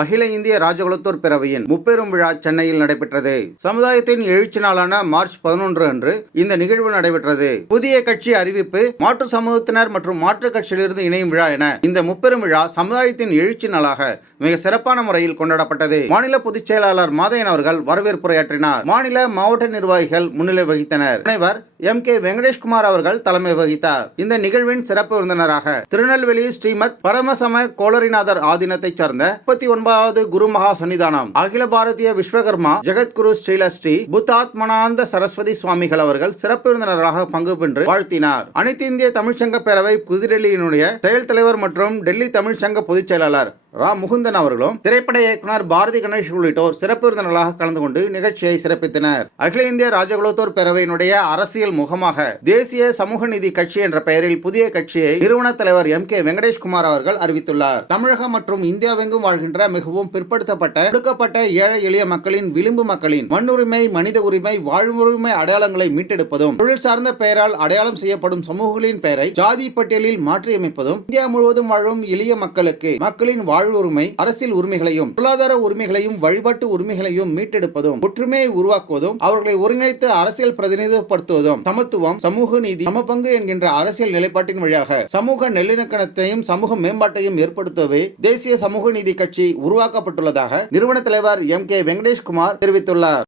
அகில இந்திய ராஜகுலத்தோர் பேரவையின் முப்பெரும் விழா சென்னையில் நடைபெற்றது. சமுதாயத்தின் எழுச்சி நாளான மார்ச் 11 அன்று இந்த நிகழ்வு நடைபெற்றது. புதிய கட்சி அறிவிப்பு, மாற்று சமூகத்தினர் மற்றும் மாற்றுக் கட்சியிலிருந்து இணையும் விழா என இந்த முப்பெரும் விழா சமுதாயத்தின் எழுச்சி நாளாக மிக சிறப்பான முறையில் கொண்டாடப்பட்டது. மாநில பொதுச் செயலாளர் மாதையன் அவர்கள் வரவேற்புரையாற்றினார். மாநில மாவட்ட நிர்வாகிகள் முன்னிலை வகித்தனர். தலைவர் MK வெங்கடேஷ்குமார் அவர்கள் தலைமை வகித்தார். இந்த நிகழ்வின் சிறப்பு விருந்தினராக திருநெல்வேலி ஸ்ரீமத் பரமசம கோளரிநாதர் ஆதீனத்தைச் சார்ந்த 39வது குரு மகா சன்னிதானம் அகில பாரதிய விஸ்வகர்மா ஜெகத்குரு ஸ்ரீலஸ்ரீ புத்தாத்மனானந்த சரஸ்வதி சுவாமிகள் அவர்கள் சிறப்பு விருந்தினராக பங்கு பெற்று வாழ்த்தினார். அனைத்து இந்திய தமிழ்ச்சங்க பேரவை புதுடெல்லியினுடைய செயல் தலைவர் மற்றும் டெல்லி தமிழ்ச்சங்க பொதுச் செயலாளர் ரா முகுந்தன் அவர்களும் திரைப்பட இயக்குனர் பாரதி கணேஷ் உள்ளிட்டோர் சிறப்பு விருந்தினர்களாக கலந்து கொண்டு நிகழ்ச்சியை சிறப்பித்தனர். அகில இந்திய ராஜகுலத்தோர் பேரவையினுடைய அரசியல் முகமாக தேசிய சமூக நீதி கட்சி என்ற பெயரில் புதிய கட்சியை நிறுவன தலைவர் MK வெங்கடேஷ்குமார் அவர்கள் அறிவித்துள்ளார். தமிழகம் மற்றும் இந்தியாவெங்கும் வாழ்கின்ற மிகவும் பிற்படுத்தப்பட்ட ஒடுக்கப்பட்ட ஏழை எளிய மக்களின் விளிம்பு மக்களின் மண்ணுரிமை, மனித உரிமை, வாழ்வுரிமை அடையாளங்களை மீட்டெடுப்பதும், தொழில் சார்ந்த பெயரால் அடையாளம் செய்யப்படும் சமூகங்களின் பெயரை ஜாதி பட்டியலில் மாற்றியமைப்பதும், இந்தியா முழுவதும் வாழும் எளிய மக்களுக்கு மக்களின் வாழ்வுரிமை, அரசியல் உரிமைகளையும் பொருளாதார உரிமைகளையும் வழிபாட்டு உரிமைகளையும் மீட்டெடுப்பதும், ஒற்றுமையை உருவாக்குவதும், அவர்களை ஒருங்கிணைத்து அரசியல் பிரதிநிதித்துவப்படுத்துவதும், சமத்துவம், சமூக நீதி, சமபங்கு என்கின்ற அரசியல் நிலைப்பாட்டின் வழியாக சமூக நல்லிணக்கத்தையும் சமூக மேம்பாட்டையும் ஏற்படுத்தவே தேசிய சமூக நீதி கட்சி உருவாக்கப்பட்டுள்ளதாக நிறுவன தலைவர் MK வெங்கடேஷ்குமார் தெரிவித்துள்ளார்.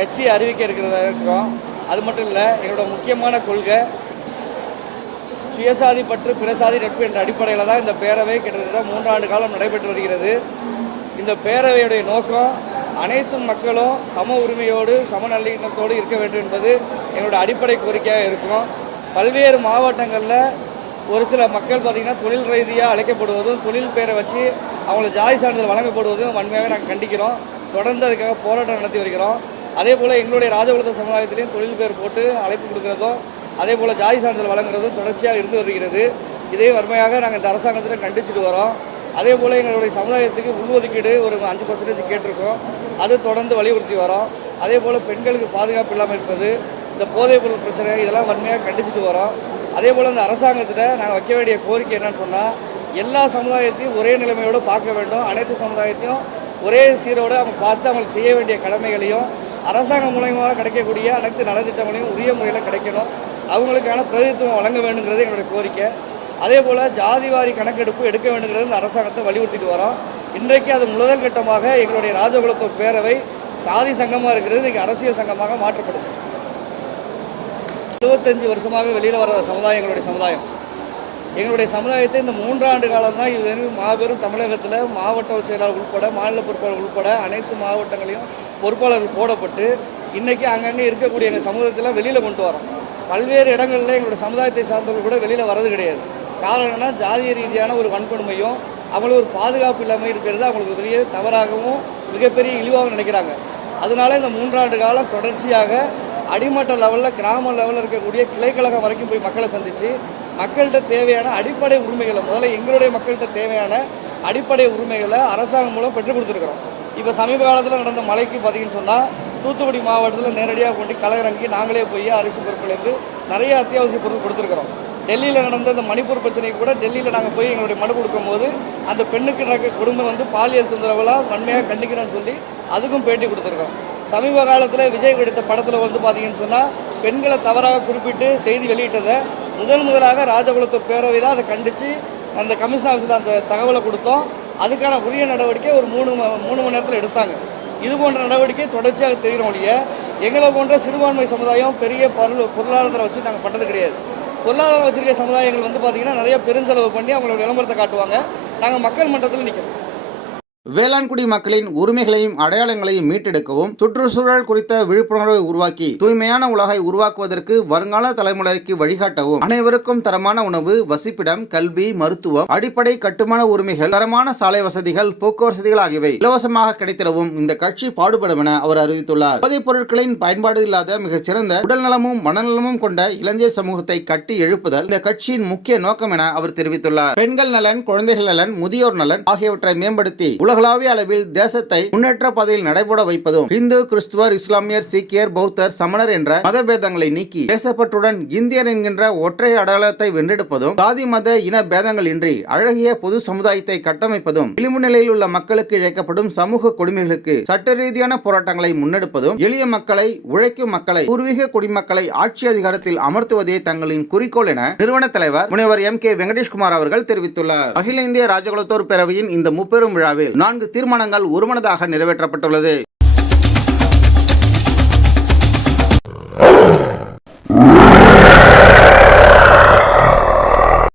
கட்சி அறிவிக்க இருக்கிறோம். அது மட்டும் இல்லை, எங்களோட முக்கியமான கொள்கை சுயசாதி பற்று பிறசாதி நட்பு என்ற அடிப்படையில் தான் இந்த பேரவை கிட்டத்தட்ட 3 ஆண்டு காலம் நடைபெற்று வருகிறது. இந்த பேரவையுடைய நோக்கம் அனைத்து மக்களும் சம உரிமையோடு சம நல்லிணக்கத்தோடு இருக்க வேண்டும் என்பது எங்களோட அடிப்படை கோரிக்கையாக இருக்கும். பல்வேறு மாவட்டங்களில் ஒரு சில மக்கள் பார்த்திங்கன்னா தொழில் ரீதியாக அழைக்கப்படுவதும், தொழில் பேரை வச்சு அவங்களுக்கு ஜாதி சான்றிதழ் வழங்கப்படுவதும் வன்மையாக நாங்கள் கண்டிக்கிறோம். தொடர்ந்து அதுக்காக போராட்டம் நடத்தி வருகிறோம். அதே போல் எங்களுடைய ராஜகுல சமுதாயத்திலையும் தொழில் பேர் போட்டு அழைப்பு கொடுக்குறதும், அதே போல் ஜாதி சான்றிதழ் வழங்குறதும் தொடர்ச்சியாக இருந்து வருகிறது. இதே வன்மையாக நாங்கள் இந்த அரசாங்கத்தில் கண்டிச்சுட்டு வரோம். அதே போல் எங்களுடைய சமுதாயத்துக்கு உள்ஒதுக்கீடு ஒரு 5% கேட்டிருக்கோம். அது தொடர்ந்து வலியுறுத்தி வரோம். அதே போல் பெண்களுக்கு பாதுகாப்பு இல்லாமல் இருப்பது, இந்த போதைப் பொருள் பிரச்சனை, இதெல்லாம் வன்மையாக கண்டிச்சுட்டு வரோம். அதே போல் இந்த அரசாங்கத்தில் நாங்கள் வைக்க வேண்டிய கோரிக்கை என்னன்னு சொன்னால், எல்லா சமுதாயத்தையும் ஒரே நிலைமையோடு பார்க்க வேண்டும். அனைத்து சமுதாயத்தையும் ஒரே சீரோடு அவங்க பார்த்து அவங்களுக்கு செய்ய வேண்டிய கடமைகளையும் அரசாங்கம் மூலமாக கிடைக்கக்கூடிய அனைத்து நலத்திட்டங்களையும் உரிய முறையில் கிடைக்கணும். அவங்களுக்கான பிரதிநிதித்துவம் வழங்க வேண்டுங்கிறது எங்களுடைய கோரிக்கை. அதே போல் ஜாதிவாரி கணக்கெடுப்பு எடுக்க வேண்டுங்கிறது இந்த அரசாங்கத்தை வலியுறுத்திட்டு வரோம். இன்றைக்கு அது முதல் கட்டமாக எங்களுடைய ராஜகுலத்தோர் பேரவை சாதி சங்கமாக இருக்கிறது இன்றைக்கு அரசியல் சங்கமாக மாற்றப்படுது. 25 வருஷமாக வெளியில் வர சமுதாயம் எங்களுடைய சமுதாயம். எங்களுடைய சமுதாயத்தை இந்த 3 ஆண்டு காலம் தான் இது மாபெரும் தமிழகத்தில் மாவட்ட செயலாளர் உட்பட மாநில பொறுப்பாளர் உட்பட அனைத்து மாவட்டங்களையும் பொறுப்பாளர்கள் போடப்பட்டு இன்றைக்கி அங்கங்கே இருக்கக்கூடிய எங்கள் சமூகத்தில் வெளியில் கொண்டு வரோம். பல்வேறு இடங்களில் எங்களுடைய சமுதாயத்தை சார்ந்தவர்கள் கூட வெளியில் வர்றது கிடையாது. காரணம் என்ன, ஜாதிய ரீதியான ஒரு வன்கொடுமையும் அவங்களுக்கு ஒரு பாதுகாப்பு இல்லாமல் இருக்கிறது அவங்களுக்கு பெரிய தவறாகவும் மிகப்பெரிய இழிவாகவும் நினைக்கிறாங்க. அதனால இந்த 3 ஆண்டு காலம் தொடர்ச்சியாக அடிமட்ட லெவலில் கிராம லெவலில் இருக்கக்கூடிய கிளைக்கழகம் வரைக்கும் போய் மக்களை சந்தித்து மக்கள்கிட்ட தேவையான அடிப்படை உரிமைகளை, முதல்ல எங்களுடைய மக்கள்கிட்ட தேவையான அடிப்படை உரிமைகளை அரசாங்கம் மூலம் பெற்றுக் கொடுத்துருக்குறோம். இப்போ சமீப காலத்தில் நடந்த மழைக்கு பார்த்தீங்கன்னு சொன்னால் தூத்துக்குடி மாவட்டத்தில் நேரடியாக கொண்டு களமிறங்கி நாங்களே போய் அரிசி பொருட்களுக்கு நிறைய அத்தியாவசிய பொருள் கொடுத்துருக்குறோம். டெல்லியில் நடந்த இந்த மணிப்பூர் பிரச்சனைக்கு கூட டெல்லியில் நாங்கள் போய் எங்களுடைய மனு கொடுக்கும்போது அந்த பெண்ணுக்கு நடக்க கொடுமை பாலியல் தொந்தரவுலாம் வன்மையாக கண்டிக்கிறோன்னு சொல்லி அதுக்கும் பேட்டி கொடுத்துருக்கோம். சமீப காலத்தில் விஜய் எடுத்த படத்தில் பார்த்தீங்கன்னு சொன்னால் பெண்களை தவறாக குறிப்பிட்டு செய்தி வெளியிட்டதை முதலாக ராஜகுலத்தோர் பேரவை தான் அதை கண்டித்து அந்த கமிஷன் ஆஃபீஸில் அந்த தகவலை கொடுத்தோம். அதுக்கான உரிய நடவடிக்கை ஒரு 3 மணி நேரத்தில் எடுத்தாங்க. இது போன்ற நடவடிக்கை தொடர்ச்சியாக தெரிகிற ஒழிய எங்களை போன்ற சிறுபான்மை சமுதாயம் பெரிய பொருளாதாரத்தை வச்சு நாங்கள் பண்ணுறது கிடையாது. பொருளாதாரம் வச்சிருக்க சமுதாயங்கள் பார்த்திங்கன்னா நிறைய பெருஞ்செலவு பண்ணி அவங்களோட விளம்பரத்தை காட்டுவாங்க. நாங்கள் மக்கள் மன்றத்தில் நிற்கிறோம். வேளாண்குடி மக்களின் உரிமைகளையும் அடையாளங்களையும் மீட்டெடுக்கவும் சுற்றுச்சூழல் குறித்த விழிப்புணர்வை உருவாக்கி தூய்மையான உலகை உருவாக்குவதற்கு வருங்கால தலைமுறைக்கு வழிகாட்டவும் அனைவருக்கும் தரமான உணவு, வசிப்பிடம், கல்வி, மருத்துவம், அடிப்படை கட்டுமான உரிமைகள், தரமான சாலை வசதிகள், போக்குவரத்து வசதிகள் ஆகியவை இலவசமாக கிடைத்திடவும் இந்த கட்சி பாடுபடும் என அவர் அறிவித்துள்ளார். போதைப் பொருட்களின் பயன்பாடு இல்லாத மிகச்சிறந்த உடல் நலமும் மனநலமும் கொண்ட இளைஞர் சமூகத்தை கட்டி எழுப்புதல் இந்த கட்சியின் முக்கிய நோக்கம் என அவர் தெரிவித்துள்ளார். பெண்கள் நலன், குழந்தைகள் நலன், முதியோர் நலன் ஆகியவற்றை மேம்படுத்தி உலகளாவிய அளவில் தேசத்தை முன்னேற்ற பாதையில் நடைபோட வைப்பதும் இந்து, கிறிஸ்துவர், இஸ்லாமியர், சீக்கியர், பௌத்தர், சமணர் என்ற மதபேதங்களை நீக்கி தேசப்பற்றுடன் இந்தியர் என்கின்ற ஒற்றை அடையாளத்தை வென்றெடுப்பதும் சாதி மத இன பேதங்கள் இன்றி அழகிய பொது சமுதாயத்தை கட்டமைப்பதும் விளிம்பு நிலையில் உள்ள மக்களுக்கு இழைக்கப்படும் சமூக கொடுமைகளுக்கு சட்ட ரீதியான போராட்டங்களை முன்னெடுப்பதும் எளிய மக்களை, உழைக்கும் மக்களை, பூர்வீக குடிமக்களை ஆட்சி அதிகாரத்தில் அமர்த்துவதே தங்களின் குறிக்கோள் என நிறுவன தலைவர் முனைவர் MK வெங்கடேஷ்குமார் அவர்கள் தெரிவித்துள்ளார். அகில இந்திய ராஜகுலத்தோர் பேரவையின் இந்த முப்பெரும் விழாவில் 4 தீர்மானங்கள் ஒருமனதாக நிறைவேற்றப்பட்டுள்ளது.